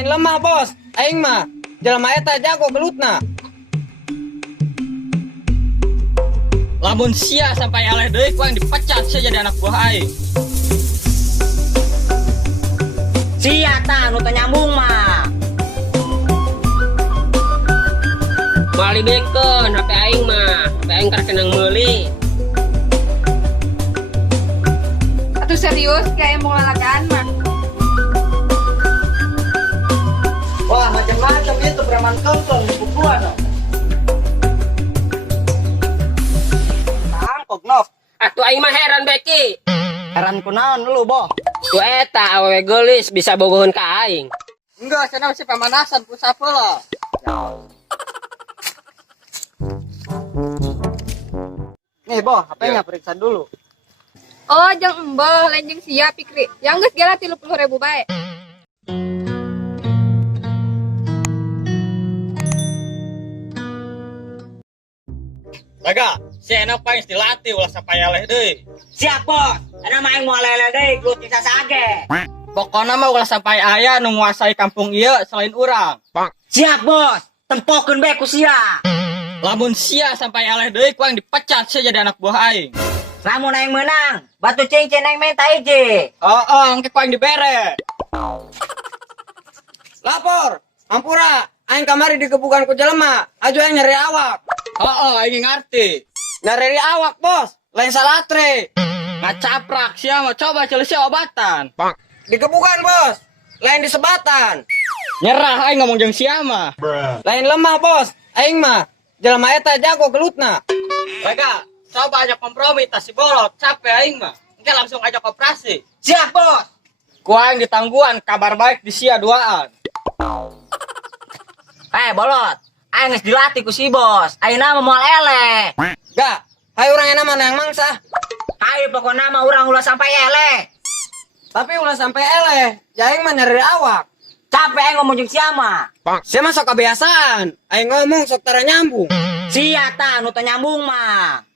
Lain lemah bos, aing mah jelema eta jago gelutna. Lamun sia sampai aleh deui ku yang dipecat sia jadi anak buah aing. Sia ta nu teu nyambung mah. Mali beken HP aing mah, HP aing karek kenang meuli. Atuh serius kayak mau lalagaan mah. Wah, macam-macam itu preman kongkong di bukuan. Tangkok nop. Atuh aing mah heran beki. Heran kunaon lu, Boh? Tu eta awewe geulis bisa bogoheun ka aing. Enggak, sana masih pemanasan pusat lah. Nih, Boh, HP-nya periksa dulu. Oh, jeung embeh lain jeung sia pikri. Yang geus gela 30.000 bae. Laga, si enak paling dilatih ulah sampai aleh deui. Siap, Bos. Ana main mau lele deui gelut bisa sage. Pokona mah ulah sampai aya nu nguasai kampung ieu selain urang. Siap, Bos. Tempokeun bae ku sia. Lamun sia sampai aleh deui ku yang dipecat sia jadi anak buah aing. Lamun aing menang, batu cincin aing minta hiji. Engke ku yang dibere. Lapor, Ampura, aing kamari digebukan ku jelema, aju aing nyari awak. Aing ngarti. Nyari awak bos, lain salatre. Ngacaprak sia mah coba celesi obatan. Digebukan bos, lain disebatan. Nyerah aing ngomong jeung sia mah. Lain lemah bos, aing mah jelema eta jago gelutna. Laga, coba ajak kompromi tas si bolot, capek aing mah. Engke langsung ajak operasi. Siap, Bos. Ku aing ditangguhan kabar baik di sia duaan. Bolot. Aing geus dilatih ku si Bos. Ayeuna mah moal eleh. Gak, hai orang enak mana yang mangsa. Hayu pokona mah urang ulah sampai eleh. Tapi ulah sampai eleh, ya aing mah nyari awak. Capek aing ngomong jeung sia mah. Sia mah sok kebiasaan, aing ngomong sok tara nyambung. Sia ta nu teu nyambung mah.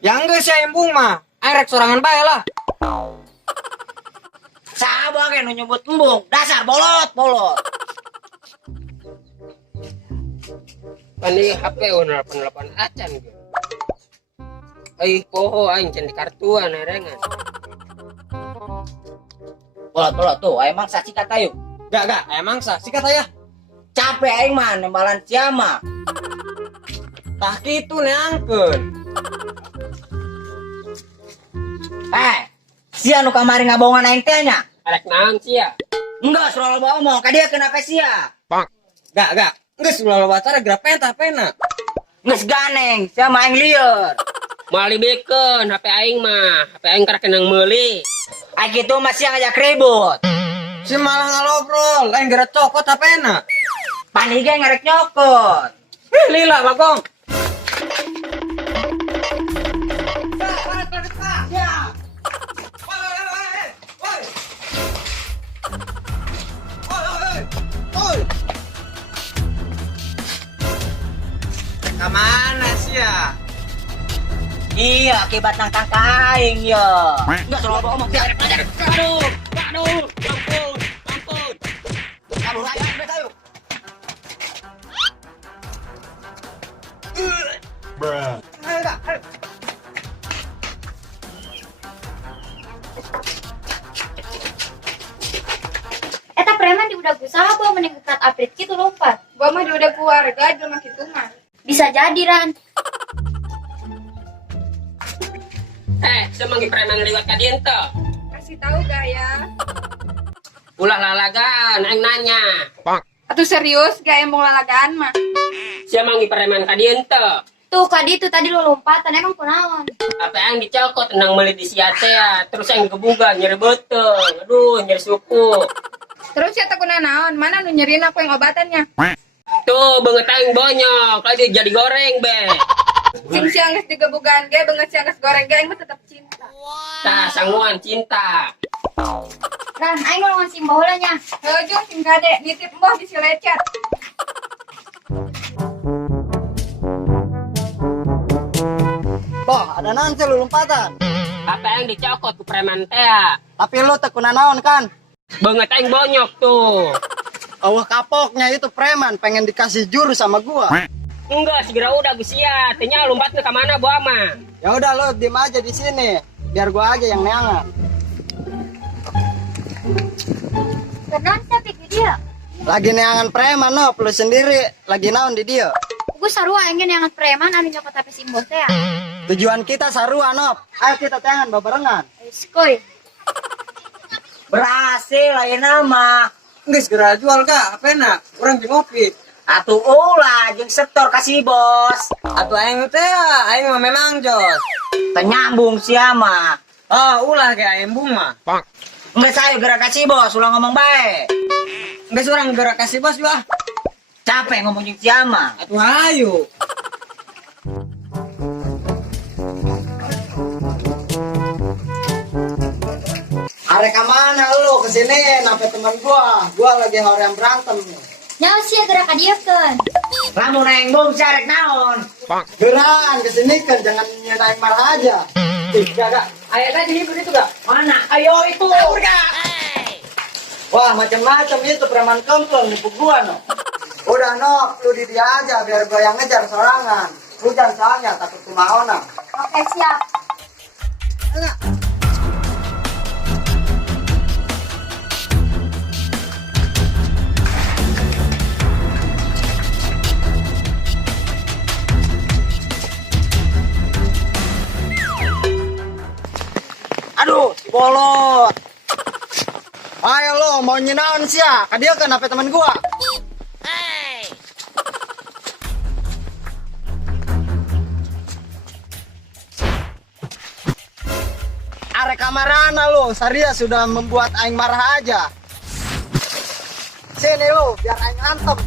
Yang geus sia embung mah, aing rek sorangan bae lah. Saha ge nu nyebut embung, dasar bolot. Pani HP bener 88 acan gitu. Poho aing can di kartuan herengan. Bolot tuh, emang saksi kata yuk. Gak, emang sah, sikat aya. Capek aing mah nembalan sia mah. Tah kitu neangkeun. Sia nu kamari ngabongan aing teh nya. Arek naon sia? Enggak, soal ngomong, ka dia kenapa sia? Gak, geus ulah lobatara gerak pena. Geus ganeng, sia mah aing lieur. Mali beken HP aing mah, HP aing karek kenang meuli. Ai kitu mah sia ngajak ribut. Si malah ngalobrol, lain gerak cokot apena. Pani ge ngarek nyokot. Lila bagong. Kemana sih ya? Iya, akibat nangkang kaing ya. Enggak soal ngomong biar aja. Aduh, ampun. Kabur aja, beta yuk. Eta preman di udah usaha gua meningkat update gitu lompat. Gua mah udah keluarga jelema kitu mah. Bisa jadi Ran. Semanggi preman liwat ka dieu teh. Kasih tahu gak ya? Ulah lalagaan aing nanya. Atuh serius gak mau lalagaan mah. Sia manggi preman ka dieu teh. Tuh kadi itu tadi lo lompatan emang kunaon? Apa yang dicokot tendang meuli di sia teh ya. Terus yang gebugan nyeri beuteung. Aduh, nyeri suku. Terus ya takuna naon? Mana nu nyeriin aku yang obatannya? Tuh, beungeut aing bonyok, lagi jadi goreng be. Sing siang geus digebugan ge, beungeut siang geus goreng ge, aing mah tetep cinta. Tah sanguan cinta. Ran, aing mau ngasih baheula nya. Heuh jeung sing gade nitip mbah di si lecet. Boh, ada naon sih lu lompatan? Apa yang dicokot ku preman teh ya. Tapi lu teu kuna naon kan? Beungeut aing bonyok tuh. Awah kapoknya itu preman pengen dikasih jurus sama gua. Enggak, segera udah gue siap. Tanya lompat ke mana Bu Ama. Ya udah lo diem aja di sini, biar gua aja yang neangat. Kenapa tapi dia? Lagi neangan preman no, lu sendiri lagi naon di dia. Gue sarua ingin yang preman anu nyokot tapi simbol teh. Tujuan kita sarua no. Ayo kita tangan babarengan. Skoy. Berhasil lain nama. Nggak segera jual kak, apa enak? Orang di ngopi. Atuh ulah jeung setor kasih bos. Atau aing teh, aing mah memang jos. Tenyambung siama. Oh, ulah kayak aing bung mah. Nggak saya gerak kasih bos, ulah ngomong baik. Nggak seorang gerak kasih bos lah. Capek ngomong jeung siama. Atuh ayo. Arek mana lu kesini? Nampai teman gua lagi orang berantem nih. Nyawa sih gerak kadiekeun. Lamun neng bung carek naon. Geran kesini kan jangan nyenain marah aja. Gak. Ayo tadi ini begitu gak? Mana? Ayo itu. Wah macam-macam itu preman kempel nipu gua no. Udah no, lu di dia aja biar gua yang ngejar sorangan. Lu jangan soalnya takut kumaona. Oke, siap. Aduh, bolot. Ayo lo, mau nyenaon sih ya? Kadia kan apa teman gua? Arek kamarana lo, Saria sudah membuat aing marah aja. Sini lo, biar aing antem.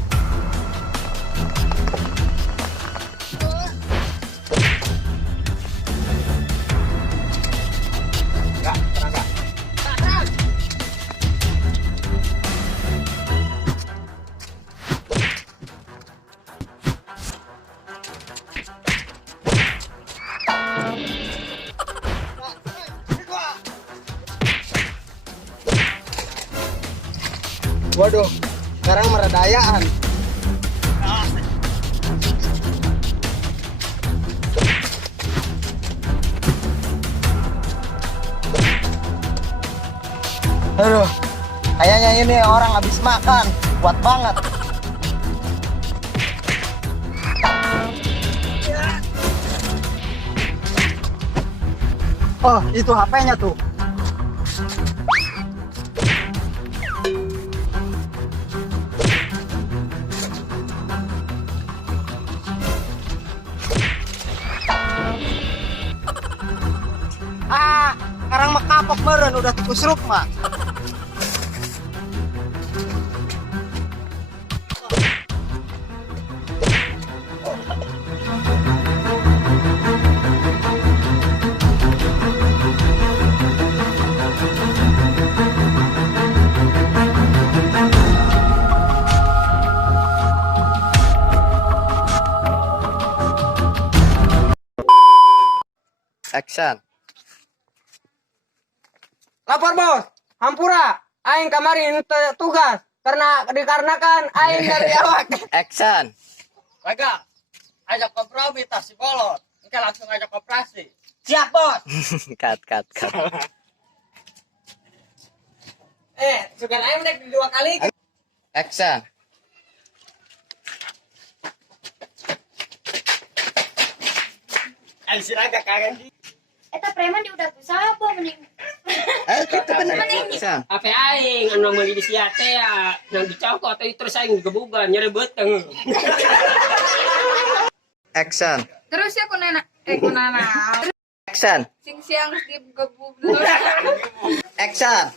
Waduh, sekarang meredayaan. Aduh, kayaknya ini orang habis makan, kuat banget. Oh, itu HP-nya tuh. Sekarang mah kapok meren udah tikus rukma. Action. Lapor bos, hampura. Aing kemarin tugas dikarenakan aing dari awak. Action. Baga, ajak kompromi tas si bolot. Engke langsung ajak operasi. Siap bos. Cut. Sugan aing udah 2 kali. Action. Aing siraga kagak. Eta preman di udah usaha apa mending. Itu bener. Action. Apa aing anu meuli di sia teh ya, nang dicokot teh terus aing gebugan nyeri beteng. Action. Terus ya kunana. Action. Sing siang digebuk. Action.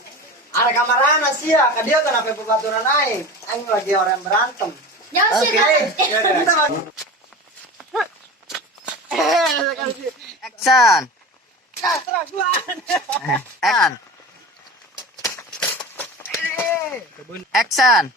Ada kamarana sih ya, dia kenapa bebaturan aing? Aing lagi orang berantem. Nyawa sih Oke. Action. Action. Action.